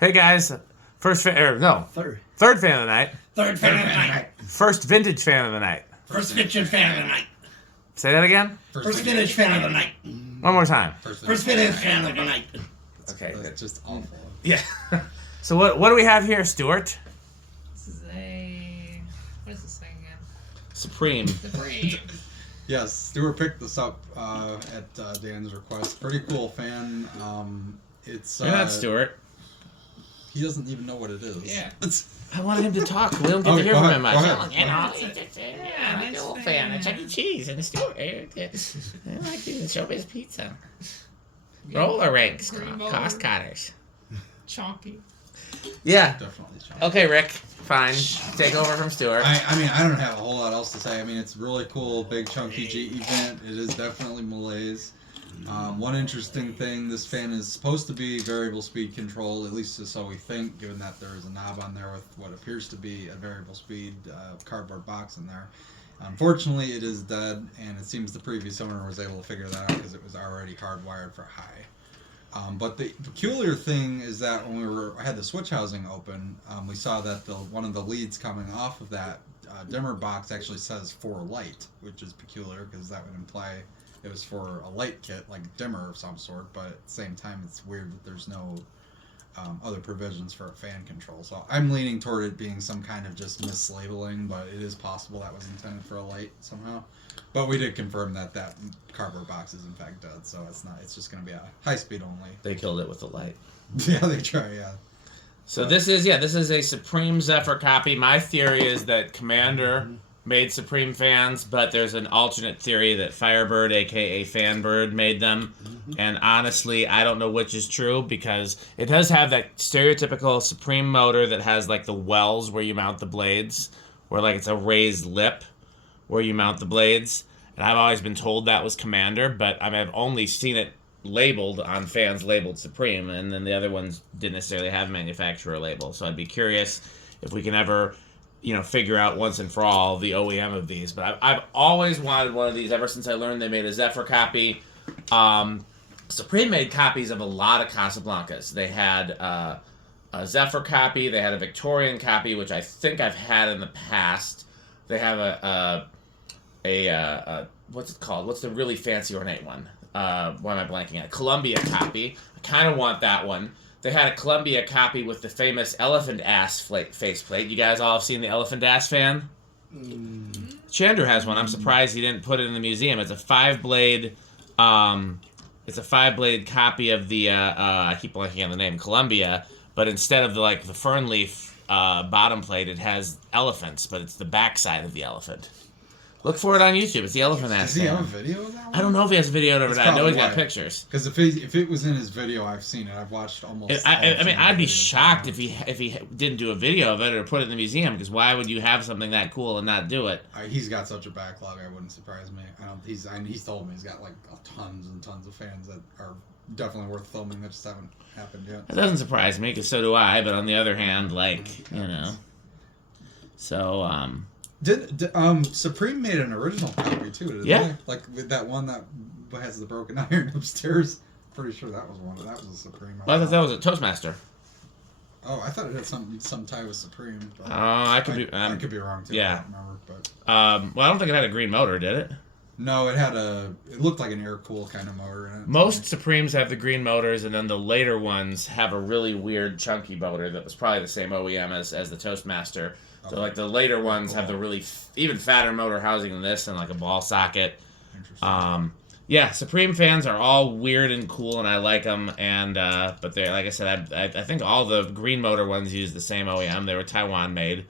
Hey guys, third fan of the night. Third fan of the night. First vintage fan of the night. First vintage fan of the night. Say that again? First vintage fan of the night. One more time. First vintage fan of the night. Okay. That's just awful. Yeah. So what do we have here, Stuart? This is a... What is this thing again? Supreme. Supreme. Yes, Stuart picked this up at Dan's request. Pretty cool fan. It's You're not Stuart. He doesn't even know what it is. Yeah. I wanted him to talk. We don't get to hear go from ahead, him go much. ahead. You know, Yeah, I'm a little fan of Chuck E. Cheese and Stuart. I like the showbiz pizza. Roller rinks, Green cost roller. cutters. Chalky. Yeah. Definitely. Sean. Okay, Rick. Fine. Take over from Stuart. I mean, I don't have a whole lot else to say. I mean, it's really cool, big chunky G event. It is definitely Malaise. One interesting thing, this fan is supposed to be variable speed control, at least so we think, given that there is a knob on there with what appears to be a variable speed cardboard box in there. Unfortunately, it is dead, and it seems the previous owner was able to figure that out because it was already hardwired for high. But the peculiar thing is that when we had the switch housing open, we saw that one of the leads coming off of that dimmer box actually says for light, which is peculiar because that would imply it was for a light kit, like a dimmer of some sort, but at the same time it's weird that there's no other provisions for a fan control. So I'm leaning toward it being some kind of just mislabeling, but it is possible that was intended for a light somehow. But we did confirm that that cardboard box is in fact dead, so it's just going to be a high speed only. They killed it with the light. Yeah, they try, yeah. So this is a Supreme Zephyr copy. My theory is that Commander made Supreme fans, but there's an alternate theory that Firebird, aka Fanbird, made them. And honestly, I don't know which is true because it does have that stereotypical Supreme motor that has like the wells where you mount the blades, where like it's a raised lip where you mount the blades. And I've always been told that was Commander, but I've only seen it labeled on fans labeled Supreme, and then the other ones didn't necessarily have a manufacturer label. So I'd be curious if we can ever, figure out once and for all the OEM of these. But I've always wanted one of these ever since I learned they made a Zephyr copy. Supreme made copies of a lot of Casablancas. They had a Zephyr copy. They had a Victorian copy, which I think I've had in the past. They have a what's it called? What's the really fancy ornate one? Why am I blanking on? Columbia copy. I kind of want that one. They had a Columbia copy with the famous elephant ass faceplate. You guys all have seen the elephant ass fan? Chandru has one. I'm surprised he didn't put it in the museum. It's a 5-blade. It's a 5-blade copy of the. I keep blanking on the name, Columbia. But instead of the fern leaf bottom plate, it has elephants, but it's the backside of the elephant. Look for it on YouTube. It's the elephant ass. Does he have a video of that one? I don't know if he has a video of it. I know he's got why. pictures. Because if it was in his video, I've seen it. I've watched almost. I mean, I'd be shocked if he didn't do a video of it or put it in the museum. Because why would you have something that cool and not do it? He's got such a backlog. I wouldn't surprise me. He's told me he's got like tons and tons of fans that are definitely worth filming that just haven't happened yet. It doesn't surprise me because so do I. But on the other hand, so. Did Supreme made an original copy too? Didn't they? Like with that one that has the broken iron upstairs. Pretty sure that was one. That was a Supreme. Well, I thought that was a Toastmaster. Oh, I thought it had some tie with Supreme. But I could be wrong too. Yeah. I don't remember, but well, I don't think it had a green motor, did it? no, it looked like an air cool kind of motor in it. Most Supremes have the green motors, and then the later ones have a really weird chunky motor that was probably the same OEM as the Toastmaster. So like the later ones have the really even fatter motor housing than this, and like a ball socket. Interesting. Yeah, Supreme fans are all weird and cool, and I like them. And but they, like I said, I think all the green motor ones use the same OEM. They were Taiwan made.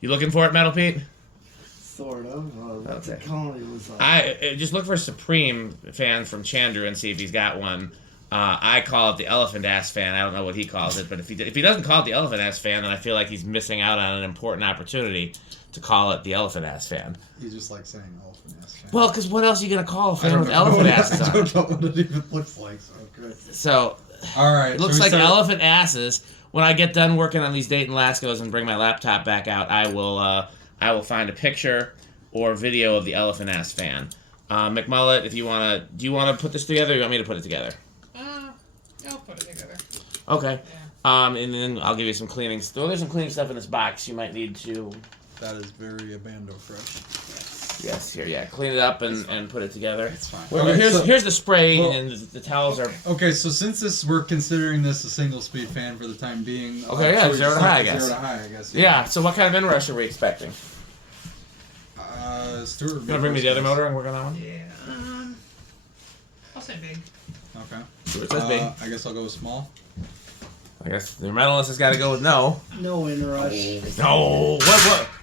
You looking for it, Metal Pete? Sort of. Okay. Colony was like... I just look for Supreme fans from Chandru and see if he's got one. I call it the elephant ass fan. I don't know what he calls it, but if he doesn't call it the elephant ass fan, then I feel like he's missing out on an important opportunity to call it the elephant ass fan. You just like saying elephant ass fan. Well, because what else are you gonna call a fan with elephant asses on? I don't know what it even looks like. So good. So, all right, it looks like elephant asses. When I get done working on these Dayton Lascos and bring my laptop back out, I will find a picture or video of the elephant ass fan. McMullet, do you wanna put this together? Or you want me to put it together? I'll put it together. Okay. Yeah. And then I'll give you some cleaning. There's some cleaning stuff in this box. You might need to. That is very abando fresh. Yes, here, yeah. Clean it up and put it together. It's fine. Well, Okay, here's the spray, well, and the towels are. Okay, so since we're considering this a single speed fan for the time being. Okay, yeah, should we zero to start high, I with guess. 0 to high, I guess. Yeah. So what kind of inrush are we expecting? Stuart. You wanna bring me the other motor and work on that one? Yeah. I'll say big. Okay. Stuart says big. I guess I'll go with small. I guess the medalist has got to go with no. No inrush. No.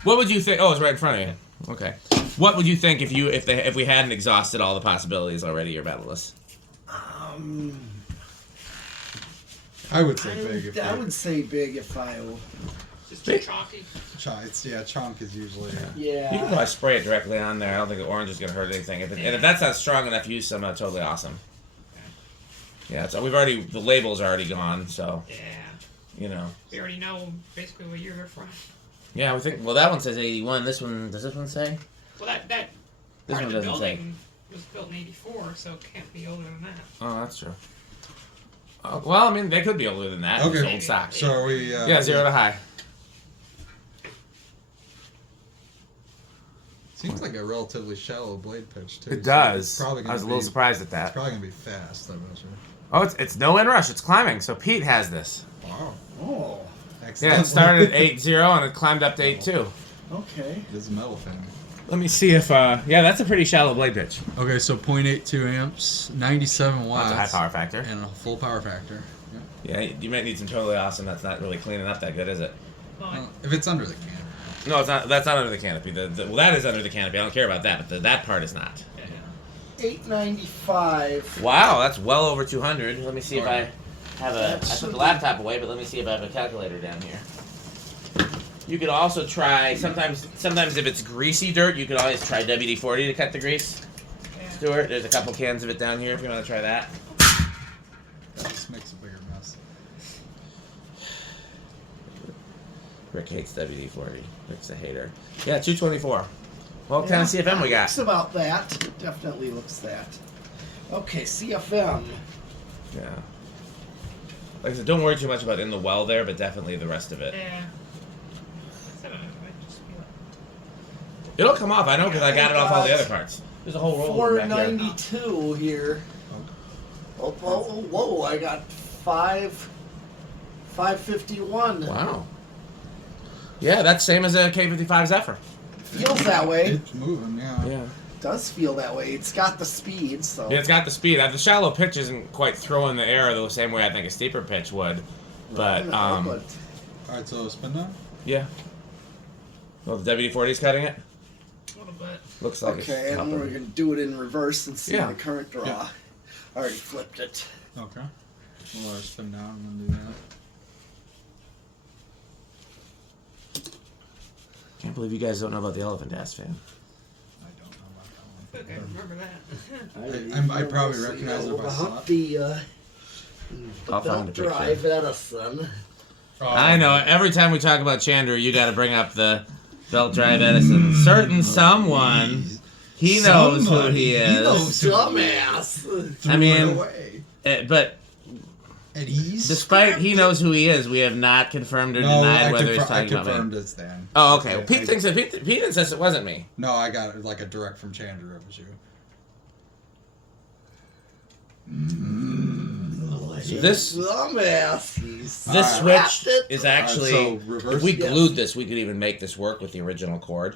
What would you think? Oh, it's right in front of you. Okay. What would you think if we hadn't exhausted all the possibilities already? Your medalist. I would say big. I would say big if I. Just too chalky. Chonk is usually. Yeah. You can probably spray it directly on there. I don't think the orange is going to hurt anything. And if that's not strong enough, use some. That's totally awesome. Yeah, so the label's already gone, so, Yeah. you know. We already know basically what year they're from. Yeah, we think, well, that one says 81. Does this one say? Well, that This part one of the doesn't say. building was built in '84, so it can't be older than that. Oh, that's true. Well, I mean, they could be older than that. Okay. It's old socks. So are we. Yeah, 0 to high. Seems like a relatively shallow blade pitch too. It so does. it's probably I gonna was a little be- surprised at It's that. probably gonna be fast. I'm not sure. Oh, it's no inrush. It's climbing. So Pete has this. Wow. Oh. Excellent. Yeah, it started at 8.0 and it climbed up to 8.2. Okay. This is a metal fan. Let me see if, yeah, that's a pretty shallow blade pitch. Okay, so 0.82 amps, 97 watts, That's a high power factor. and a full power factor. Yeah. Yeah, you might need some totally awesome. That's not really cleaning up that good, is it? Well, Well, if it's under the can. No, it's not. That's not under the canopy. Well, that is under the canopy. I don't care about that, but that part is not. yeah. 895. Wow, that's well over 200. Let me see if I have a. I That put should the be- laptop away, but let me see if I have a calculator down here. You could also try sometimes if it's greasy dirt, you could always try WD-40 to cut the grease. Yeah. Stuart, there's a couple cans of it down here if you want to try that. That just makes a bigger mess. Rick hates WD-40. Rick's a hater. Yeah, 224. Well, what kind of CFM we got? Looks about that. Definitely looks that. Okay, CFM. Yeah. Like I said, don't worry too much about in the well there, but definitely the rest of it. Yeah. So, it might just be like- It'll come off, I know, because I got it off all the other parts. There's a whole roll of them back there. 492 here. Oh, whoa, I got 551. Wow. Yeah, that's same as a K55 Zephyr. Feels that way. It's moving, yeah. Yeah. Does feel that way. It's got the speed, so. Yeah, it's got the speed. The shallow pitch isn't quite throwing the air the same way I think a steeper pitch would. But, Alright, so spin down? yeah. Well, the WD-40's cutting it? A little bit. Looks like Okay, it's and we're gonna do it in reverse and see Yeah. the current draw. Yeah. I already flipped it. Okay. We'll let her spin down and then do that. Can't believe you guys don't know about the elephant ass fan. I don't know about that one. Okay, remember that. I probably recognize it if I saw it. The I'll find a belt picture. drive Edison. Oh, I know. Every time we talk about Chandra, you got to bring up the belt drive Edison. Certain someone, he knows who he He is. knows who he Dumbass. Threw I mean, it away. But And he's despite he knows who he is, we have not confirmed or No, denied I whether he's I talking about me. confirmed it's Dan. Oh, okay. Well, I- Pete thinks that Pete insists it wasn't me. No, I got it like a direct from Chandra. It was you. This Dumbass. this Alright. switch is actually. Alright, so reverse. If we Yes. glued this, we could even make this work with the original cord.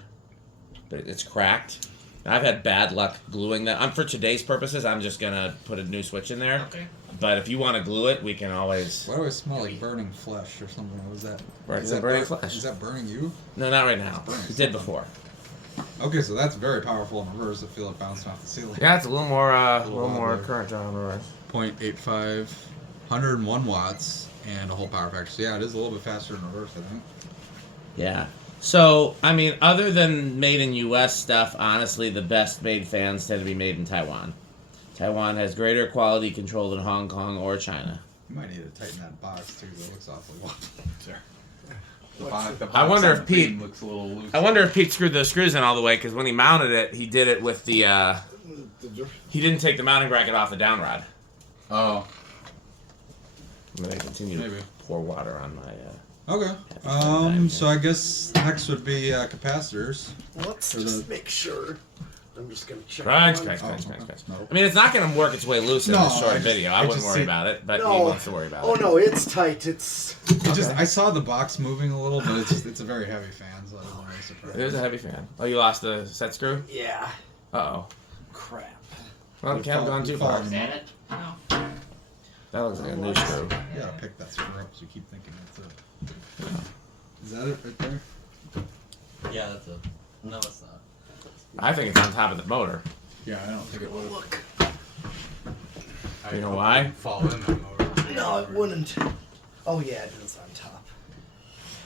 But it's cracked. I've had bad luck gluing that. For today's purposes, I'm just gonna put a new switch in there. Okay. But if you want to glue it, we can always. Why do I smell like burning flesh or something? What was that? Right, Is it's burning bur- flesh. Is that burning you? No, not right now. burning It did before. Okay, so that's very powerful in reverse. I feel it bouncing off the ceiling. Yeah, it's a little more, little more louder. current on the right. 0.85, 101 watts, and a whole power factor. So yeah, it is a little bit faster in reverse, I think. Yeah. So, I mean, other than made in U.S. stuff, honestly, the best made fans tend to be made in Taiwan. Taiwan has greater quality control than Hong Kong or China. You might need to tighten that box too. That looks awfully wobbly. Sure. The box I wonder on if the Pete- beam looks a little loose. I wonder if Pete screwed those screws in all the way, because when he mounted it, he did it with the, he didn't take the mounting bracket off the down rod. Oh, I'm gonna continue Maybe. to pour water on my. Okay. So I guess next would be capacitors. Let's Or just the- make sure. I'm just gonna check. Crunch, one. crunch, Oh, crunch, okay. crunch, crunch. No. I mean, it's not gonna work its way loose in No, this short I just- video. I I wouldn't just worry see- about it, but he No. wants to worry about Oh it. no, it's tight. It's. It just I saw the box moving a little, but it's a very heavy fan, so I wasn't really surprised. It is a heavy fan. Oh, you lost the set screw? Yeah. Uh-oh. Crap. Well, you can't have gone too far. Is that it? No. That looks like a new screw. You gotta pick that screw up, so you keep thinking it's it. Is that it right there? Yeah, that's a. No, it's not. I think it's on top of the motor. Yeah, I don't think it would. Look. You know why? Fall in that motor. No, it wouldn't. Oh yeah, it is on top.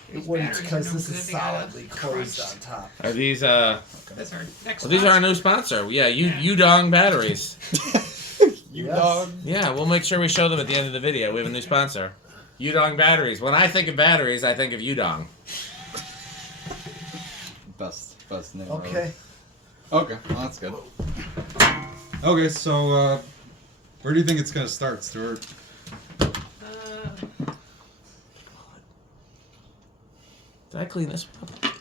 It These wouldn't batteries because are no this good. is They gotta solidly closed crunch. on top. Are these, That's our next well, these are our sponsor. new sponsor. Yeah, Udong batteries. You Yes. dog. Yeah, we'll make sure we show them at the end of the video. We have a new sponsor. Udong batteries. When I think of batteries, I think of Udong. Best name. Okay. Okay, well that's good. Okay, so where do you think it's gonna start, Stuart? Did I clean this one?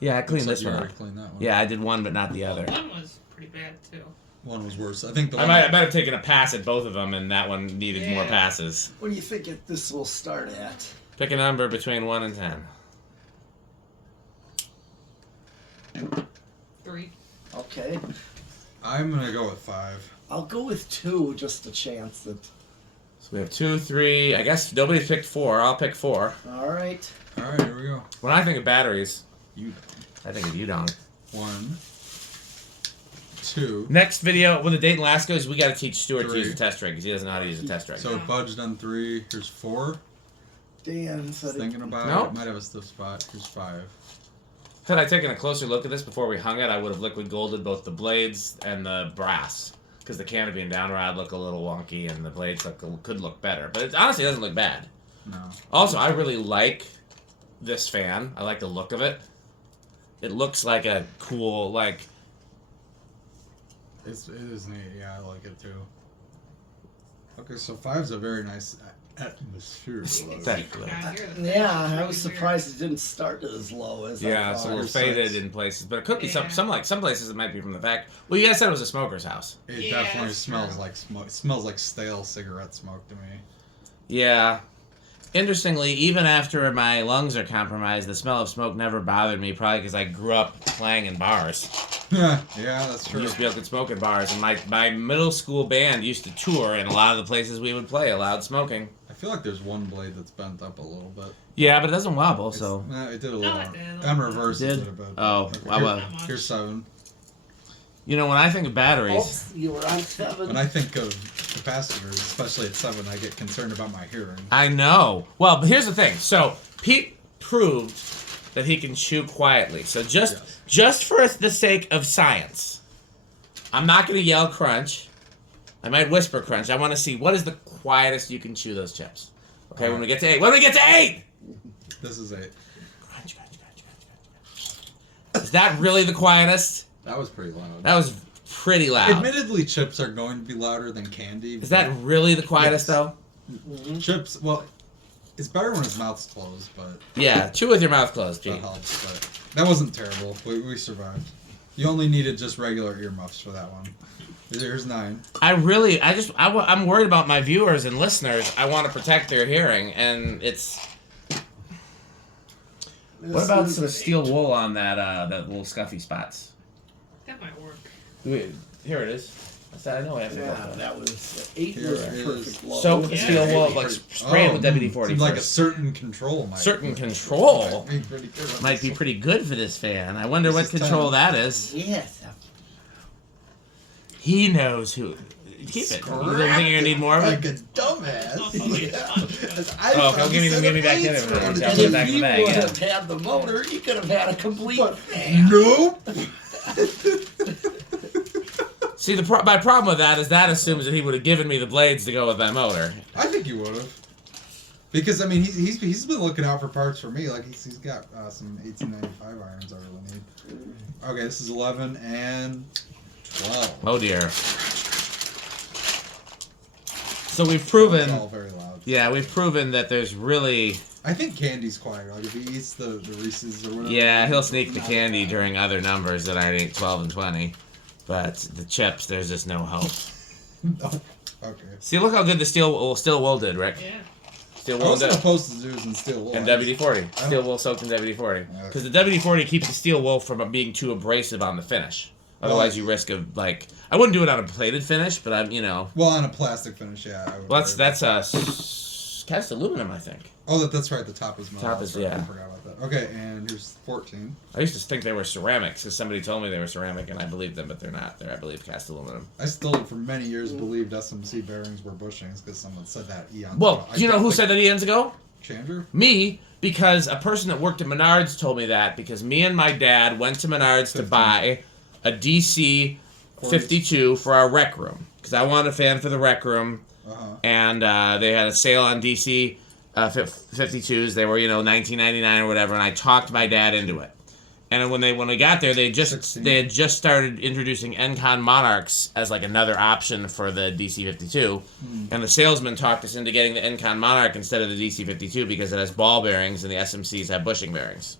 Yeah, I cleaned Looks this like one you up. already cleaned that one. Yeah, I did one, but not the other. One was pretty bad too. One was worse. I think the I one. might have taken a pass at both of them, and that one needed more Yeah. passes. What do you think this will start at? Pick a number between 1 and 10. 3. Okay. I'm gonna go with 5. I'll go with 2, just a chance that. So we have 2, 3. I guess nobody's picked 4. I'll pick 4. All right. All right, here we go. When I think of batteries, You I think of Udong. 1, 2. Next video, when the Dayton last goes, we got to teach Stuart to 3. use a test rig because he doesn't know how to use a test rig. So it budged on 3. Here's 4. Dan said Just thinking about Nope. it. Might have a stiff spot. Here's 5. Had I taken a closer look at this before we hung it, I would have liquid golded both the blades and the brass. Because the canopy and down rod look a little wonky and the blades could look better. But it honestly doesn't look bad. No. Also, I really like this fan. I like the look of it. It looks like a cool, like... It is neat. Yeah, I like it too. Okay, so 5's a very nice atmosphere. Aesthetically. Yeah, I was surprised it didn't start as low as I Yeah, thought. so we're Six. faded in places. But it could be Yeah. some places it might be from the fact... Well, you guys said it was a smoker's house. It Yeah, definitely that's smells true. like smoke. It smells like stale cigarette smoke to me. Yeah. Interestingly, even after my lungs are compromised, the smell of smoke never bothered me, probably because I grew up playing in bars. Yeah, that's We true. used to be able to smoke in bars, and my middle school band used to tour, and a lot of the places we would play allowed smoking. I feel like there's one blade that's bent up a little bit. Yeah, but it doesn't wobble, so... It did a No, little. it did. On reverse, It it did? did a bit. Oh, Okay, wow, here- well. Not much. Here's 7. You know, when I think of batteries... Oops, you were on 7. When I think of capacitors, especially at 7, I get concerned about my hearing. I know. Well, but here's the thing. So, Pete proved that he can chew quietly. So just for the sake of science, I'm not going to yell crunch. I might whisper crunch. I want to see what is the quietest you can chew those chips. Okay, when we get to 8. When we get to 8! This is 8. Crunch, crunch, crunch, crunch, crunch. Is that really the quietest? That was pretty loud. That was pretty loud. Admittedly, chips are going to be louder than candy. Is that really the quietest, Yes. though? Chips, well, it's better when his mouth's closed, but Yeah, chew with your mouth closed, that Pete. helps. But that wasn't terrible. We survived. You only needed just regular earmuffs for that one. Here's 9. I'm worried about my viewers and listeners. I want to protect their hearing, and it's... What about some steel wool on that little scuffy spots? That might work. Here it is. I know I have to Yeah, go. that was 8 Here was it is. perfect low. Soak the Yeah. steel wool, like spray it with WD-40 seems like a first. certain control might Certain control might be pretty good on might be this pretty good for this fan. I wonder This what is control 10. that is. Yes. He knows who. Keep it. You think you're gonna need more of Like it? a dumbass. Oh, okay, give me back the other one. And I'll put it back if in the you bag, would yeah. have had the motor, you could have had a complete fan. Nope. See, my problem with that is that assumes that he would have given me the blades to go with my motor. I think you would have. Because I mean, he's been looking out for parts for me. Like he's got some 1895 irons I really need. Okay, this is 11 and 12. Oh dear. So we've It's proven all very loud. Yeah, we've proven that there's really... I think Candy's quiet. Like if he eats the Reese's or whatever. Yeah, he'll sneak the candy during other numbers that I ain't 12 and 20. But the chips, there's just no hope. Oh, okay. See, look how good the steel wool did, Rick. Yeah. Steel I wool was did. opposed to zoos and steel wool. And WD-40. Steel wool soaked in WD-40. Because the WD-40 keeps the steel wool from being too abrasive on the finish. Otherwise, you risk of, like... I wouldn't do it on a plated finish, but I'm, you know... Well, on a plastic finish, yeah. I would Well, that's cast aluminum, I think. Oh, that's right. The top is metal. Top is, That's right, yeah. I forgot about that. Okay, and here's 14. I used to think they were ceramics, because somebody told me they were ceramic, and I believed them, but they're not. They're, I believe, cast aluminum. I still, for many years, believed SMC bearings were bushings because someone said that eons Well, ago. do you know who said that eons ago? Chandler? Me, because a person that worked at Menards told me that, because me and my dad went to Menards to buy a DC 52 for our rec room, because I wanted a fan for the rec room, and they had a sale on DC 52s. They were, you know, $19.99 or whatever, and I talked my dad into it. And when we got there, they had just started introducing Encon Monarchs as like another option for the DC 52, and the salesman talked us into getting the Encon Monarch instead of the DC 52 because it has ball bearings and the SMCs have bushing bearings.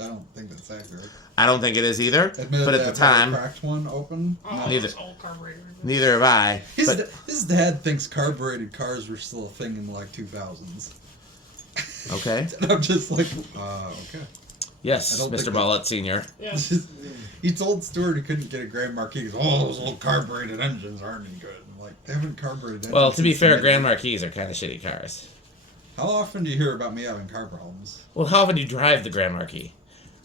I don't think that's accurate. I don't think it is either, Admitted but at the that time, cracked one open. Oh, Neither. it's all carbureted. neither have I. His dad thinks carbureted cars were still a thing in the like 2000s. Okay. And I'm just like, okay. Yes, I don't Mr. think Bullitt Sr. Yeah. He told Stewart he couldn't get a Grand Marquis. He goes, oh, those old carbureted engines aren't any good. I'm like, they haven't carbureted engines. Well, to be since fair, the Grand 80s. Marquis are kind of shitty cars. How often do you hear about me having car problems? Well, how often do you drive the Grand Marquis?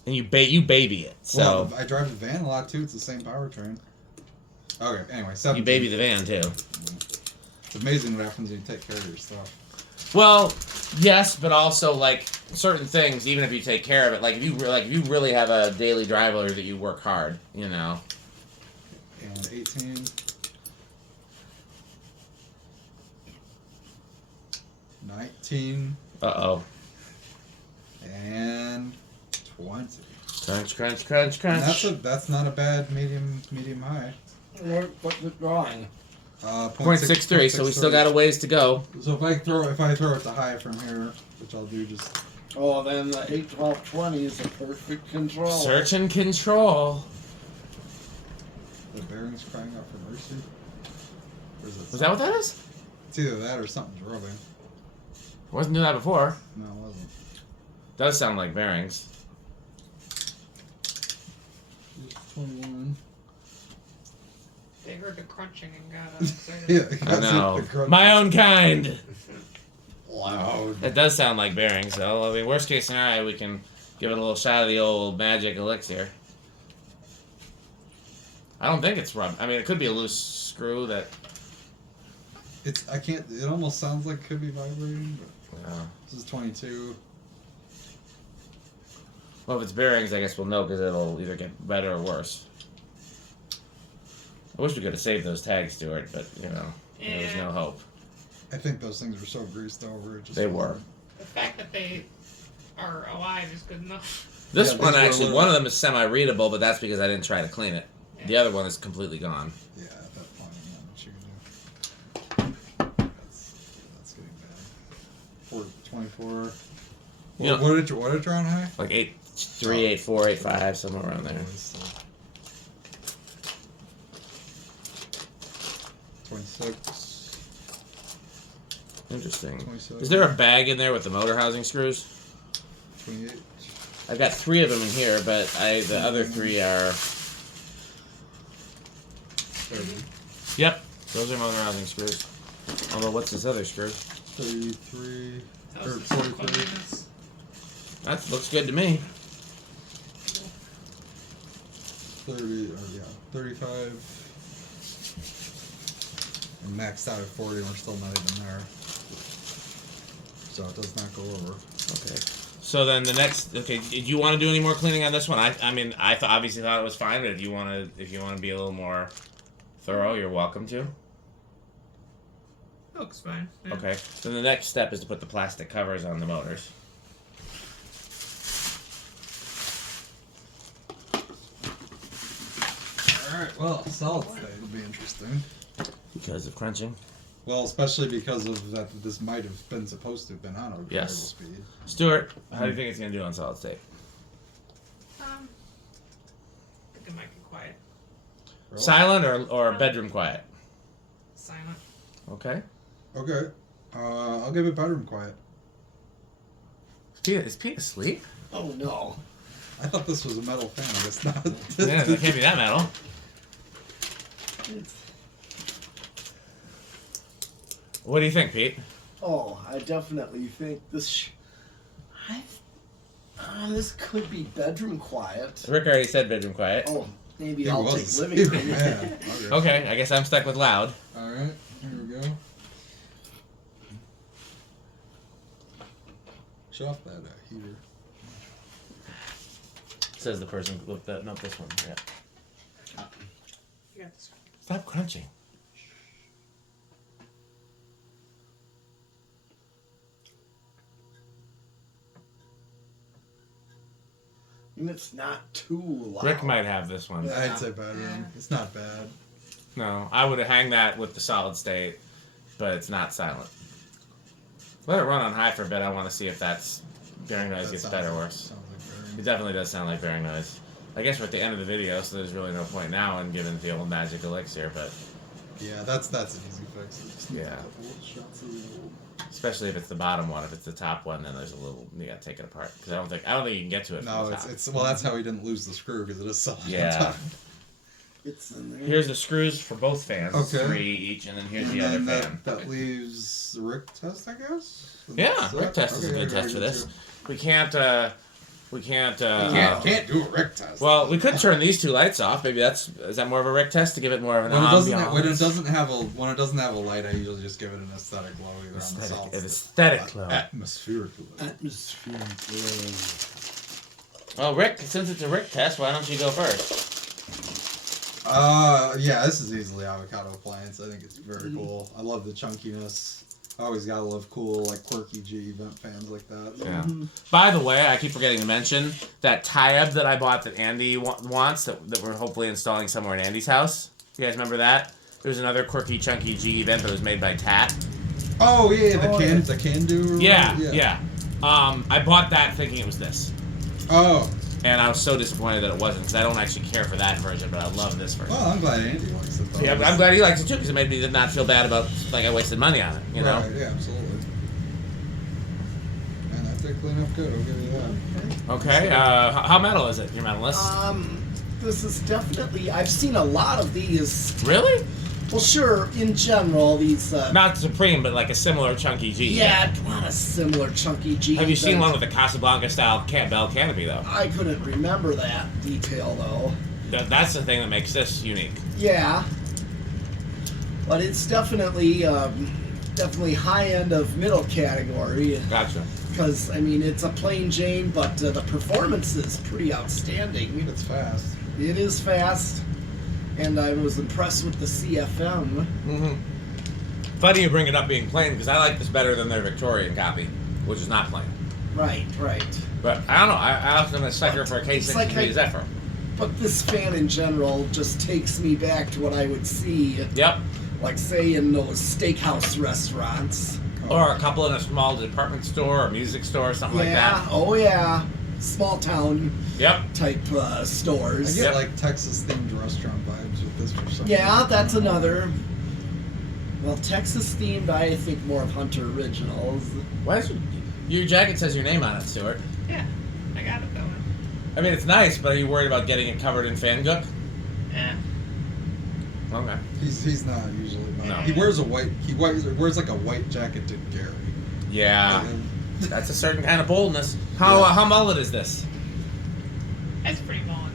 And you baby it, so... Well, I drive the van a lot, too. It's the same powertrain. Okay, anyway, 17. You baby the van, too. It's amazing what happens when you take care of your stuff. Well, yes, but also, like, certain things, even if you take care of it, like, if you really have a daily driver that you work hard, you know. And 18. 19. Uh-oh. And 20. Crunch, crunch, crunch, crunch. And that's not a bad medium high. What's the drawing? 0.63, so we still got a ways to go. So if I throw it to high from here, which I'll do just... Oh, then the 8, 12, 20 is a perfect control. Search and control. The bearing's crying out for mercy. Or is it Was that what that is? It's either that or something's rubbing. I wasn't doing that before. No, it wasn't. Does sound like bearings. 21. They heard the crunching and got excited. Yeah, I know. the crunch My is own kind. loud. It does sound like bearings, though. I mean, worst case scenario, we can give it a little shot of the old magic elixir. I don't think it's rub. I mean, it could be a loose screw that... It almost sounds like it could be vibrating, but Yeah. this is 22. Well, if it's bearings, I guess we'll know because it'll either get better or worse. I wish we could have saved those tags, Stuart, but, you know, there was no hope. I think those things were so greased over. They were. The fact that they are alive is good enough. This Yeah, one, these were actually, little- one of them is semi-readable, but that's because I didn't try to clean it. The other one is completely gone. Yeah, at that point, not much you can do. That's getting bad. 24. You know- What did it draw on high? Like 8.3, 8.4, 8.5, somewhere around there. 26. Interesting. 27. Is there a bag in there with the motor housing screws? 28. I've got 3 of them in here, but the other 3 are... 30. Yep, those are motor housing screws. Although, what's this other screw? 33. That Or was the 43. cleanliness. That looks good to me. 35. And maxed out at 40, and we're still not even there. So it does not go over. Okay. So then the next, okay, did you want to do any more cleaning on this one? I mean, I obviously thought it was fine, but if you want to be a little more thorough, you're welcome to. Looks fine. Yeah. Okay. Then the next step is to put the plastic covers on the motors. Alright, well, solid state will be interesting. Because of crunching. Well, especially because of that, this might have been supposed to have been on a variable Yes. speed. Stuart, how do you think it's gonna do on solid state? I think it might be quiet. Really? Silent or bedroom quiet? Silent. Okay. Okay. I'll give it bedroom quiet. Is Pete asleep? Oh no. I thought this was a metal fan. I guess not. Yeah, that can't be that metal. What do you think, Pete? Oh, I definitely think this. This could be bedroom quiet. Rick already said bedroom quiet. Oh, maybe It I'll was take living room. yeah. Okay. Okay, I guess I'm stuck with loud. All right. Here we go. Shut off that heater. Says the person with that. Not this one. Yeah. You got this. Stop crunching. And it's not too loud. Rick might have this one. Yeah. I'd say bedroom. Yeah. It's not bad. No, I would hang that with the solid state, but it's not silent. Let it run on high for a bit. I want to see if that's bearing noise That gets sounds better or like- worse. Sounds like bedroom. It definitely does sound like bearing noise. I guess we're at the end of the video, so there's really no point now in giving the old magic elixir, but Yeah, that's an easy fix. Just need a Yeah. couple shots of the old- especially if it's the bottom one. If it's the top one, then there's a little you gotta take it apart because I don't think you can get to it. No, from the it's top. it's well. That's how he didn't lose the screw because it is solid. Yeah. It's in there. Here's the screws for both fans, Okay. 3 each, and then here's And the other then fan. that leaves the Rick test, I guess. Yeah, That's Rick it? test is a Okay, good okay, test for good this. too. We can't. Can't do a Rick test. Well, we could turn these 2 lights off. Maybe is that more of a Rick test to give it more of an when it ambiance? doesn't have a light, I usually just give it an aesthetic glow either on the solid. Aesthetic glow. Atmospheric glow. Atmosphere. Well, Rick, since it's a Rick test, why don't you go first? Yeah, this is easily avocado appliance. I think it's very cool. I love the chunkiness. I always gotta love cool, like quirky G event fans like that. Yeah. By the way, I keep forgetting to mention that tie-up that I bought that Andy wants that we're hopefully installing somewhere in Andy's house. You guys remember that? There's another quirky, chunky G event that was made by Tat. Oh yeah, Oh, the can do. Yeah. I bought that thinking it was this. Oh, And I was so disappointed that it wasn't because I don't actually care for that version, but I love this version. well, I'm glad Andy likes it though. Yeah, but I'm glad he likes it too because it made me not feel bad about like I wasted money on it. You know. Right, yeah, absolutely. And that did clean up good. I'll give you that. Okay. How metal is it? Your metal list? This is definitely. I've seen a lot of these. Really? Well, sure. In general, these. Not Supreme, but like a similar chunky G. Yeah, a lot of similar chunky G. Have you seen events. one with a Casablanca style bell canopy though? I couldn't remember that detail though. That's the thing that makes this unique. Yeah, but it's definitely high end of middle category. Gotcha. Because I mean, it's a plain Jane, but the performance is pretty outstanding. It's fast. It is fast, and I was impressed with the CFM. Mm-hmm. Funny you bring it up being plain because I like this better than their Victorian copy, which is not plain. Right. But I don't know. I also am a sucker for a K63 like Zephyr. But this fan in general just takes me back to what I would see, Yep. like say in those steakhouse restaurants. Or a couple in a small department store or music store or something like that. Oh yeah, small town Yep. type I stores. get Yep. like Texas themed restaurant vibes with this for some Yeah, reason. that's another. Well, Texas themed, I think more of Hunter Originals. Why is your jacket says your name on it, Stuart? Yeah, I got it going. I mean, it's nice, but are you worried about getting it covered in fan gook? Yeah. Okay. He's not usually. Not. No. He wears wears like a white jacket to Gary. Yeah. And That's a certain kind of boldness. How mullet is this? It's pretty mullet.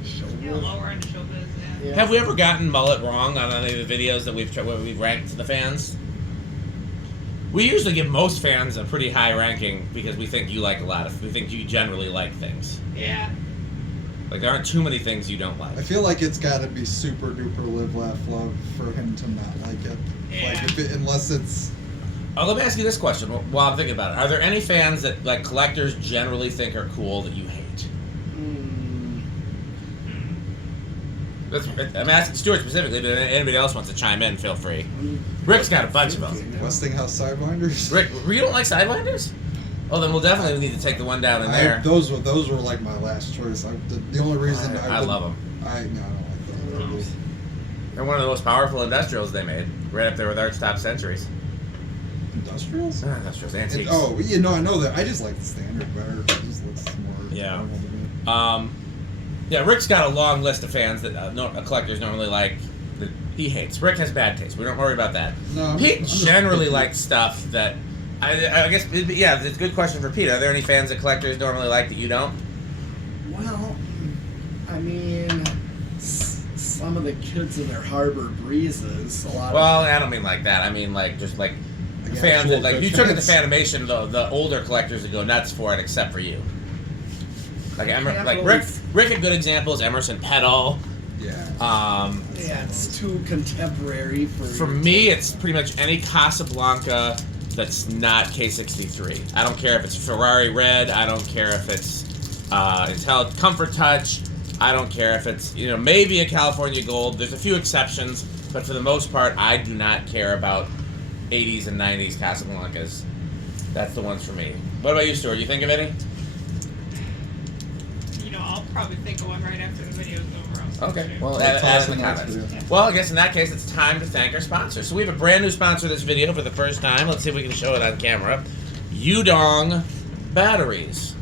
It's a lower end of showbiz, yeah. Yeah. Have we ever gotten mullet wrong on any of the videos that where we've ranked the fans? We usually give most fans a pretty high ranking because we think you generally like things. Yeah. Like there aren't too many things you don't like. I feel like it's got to be super duper live laugh love for him to not like it. Yeah. Like unless it's. Oh, let me ask you this question while I'm thinking about it. Are there any fans that like collectors generally think are cool that you hate? I'm asking Stuart specifically, but if anybody else wants to chime in, feel free. Rick's got a bunch of them. Westinghouse sidewinders. Rick, you don't like sidewinders? Oh, then we'll definitely need to take the one down in there. Those were like my last choice. The only reason I love them. I don't like those. They're one of the most powerful industrials they made, right up there with Arch Top Centuries. Industrials? Industrials, antiques. I know that. I just like the standard better. It just looks more. Yeah. normal to me. Yeah, Rick's got a long list of fans that collectors normally like that he hates. Rick has bad taste. We don't worry about that. No, Pete I'm just generally picky. likes stuff that I guess yeah, it's a good question for Pete. Are there any fans that collectors normally like that you don't? Well, I mean, some of the kids in their Harbor Breezes, a lot Well, I don't mean like that. I mean like just like Like fans actual that like good you took it to fans. Fanimation, the older collectors that go nuts for it, except for you. Like Can't like really- Rick, a good example is Emerson Petal. Yeah. yeah, it's too contemporary for. For me, it's pretty much any Casablanca that's not K63. I don't care if it's Ferrari Red. I don't care if it's Comfort Touch. I don't care if it's maybe a California Gold. There's a few exceptions, but for the most part, I do not care about 80s and 90s Casablancas. That's the ones for me. What about you, Stuart? You think of any? I'll probably think of one right after the video's over. Okay, well, Like add in the Toss comments. and Well, I guess in that case, it's time to thank our sponsors. So we have a brand new sponsor of this video for the first time. Let's see if we can show it on camera. Yudong Batteries.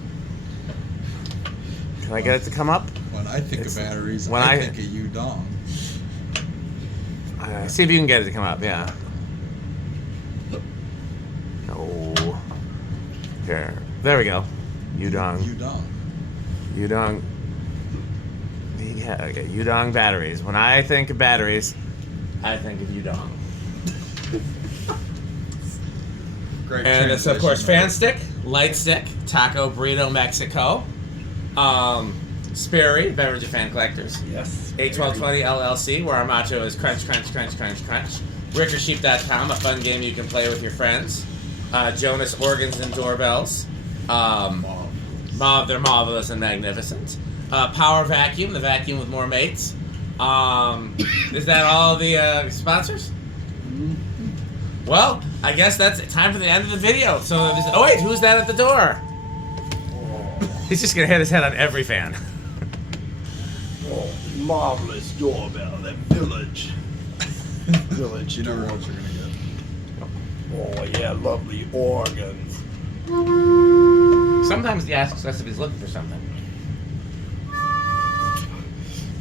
Can I get it to come up? When I think It's- of batteries, when I I- think of Udong. See if you can get it to come up, yeah. Oh. Here. There we go. Yudong. Udong. Yudong. Yeah, okay. Yudong Batteries. When I think of batteries, I think of Yudong. Great. And it's, of course, Fan transition. Stick, Light Stick, Taco Burrito Mexico, Sperry, Beverage of Fan Collectors, Yes. 81220 LLC, where our motto is crunch, crunch, crunch, crunch, crunch, RickerSheep.com, a fun game you can play with your friends, Jonas Organs and Doorbells, they're marvelous and magnificent, Power Vacuum, the vacuum with more mates. Is that all the sponsors? Well, I guess that's it. Time for the end of the video. So, oh wait, who's that at the door? He's just gonna hit his head on every fan. Marvelous doorbell, that village. Village You never know door. what you're gonna get. Oh yeah, lovely organs. Sometimes he asks us if he's looking for something.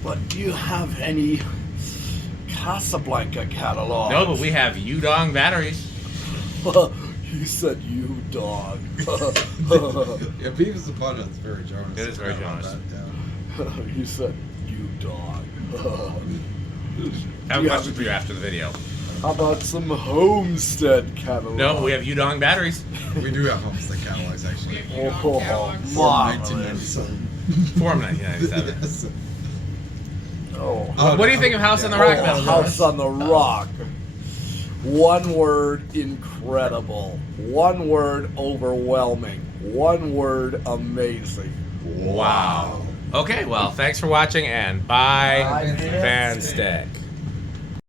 But do you have any Casablanca catalog? No, but we have Yudong batteries. You said you dog. Yeah, Beavis and Butthead's very Jonas. It is very Forgot about Jonas. that, yeah. You said you dog. I have a Yeah. question for you after the video. How about some Homestead catalog? No, but we have Yudong batteries. We do have Homestead catalogs, actually. Oh, From marvelous. 1997. From 1997. Yes. Oh, What do you think of House on the Rock, Metal House Jonas? on the Rock. One word, incredible. One word, overwhelming. One word, amazing. Wow. Okay, well, thanks for watching and bye, Bye, Fan Stick.